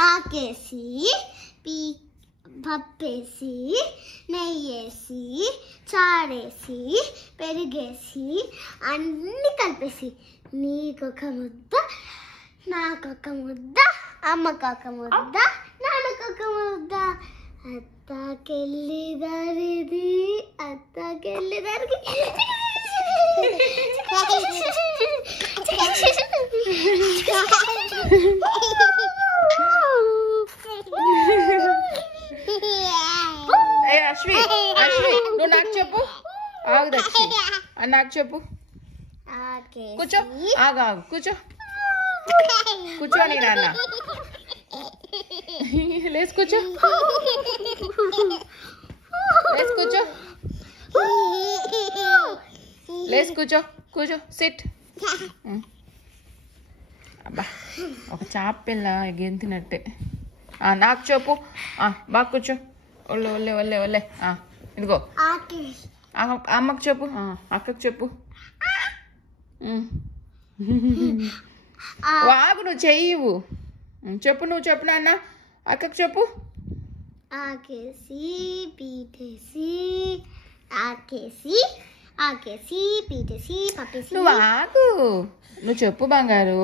ఆకేసి పప్పేసి నెయ్యేసి చారేసి పెరిగేసి అన్నీ కలిపేసి నీకొక ముద్ద నాకొక ముద్ద అమ్మకొక ముద్ద నాన్నకొక ముద్ద అత్తకెళ్ళిదారిది అత్తకెళ్ళిదారికి అశ్వి నువ్వు నాకు చెప్పు ఆగు దక్షి నాకు చెప్పు కూర్చో ఆగు కూర్చో కూర్చోని నాన్న లేచి కూర్చో లేచి కూర్చో లేచి కూర్చో కూర్చో సిట్ అబ్బా ఒక చాప పిల్ల గెంతినట్టే నాకు చెప్పు బాగా కూర్చో ఒళ్ళే ఒళ్ళే ఒళ్ళే ఒళ్ళే ఇదిగో అమ్మకు చెప్పు అక్కకు చెప్పు వాగు నువ్వు చెయ్యవు చెప్పు నువ్వు చెప్పు నాన్న అక్కకు చెప్పు ఆకేసి పీటేసి ఆకేసి ఆకేసి పీటేసి పప్పేసి నువ్వు ఆగు నువ్వు చెప్పు బంగారు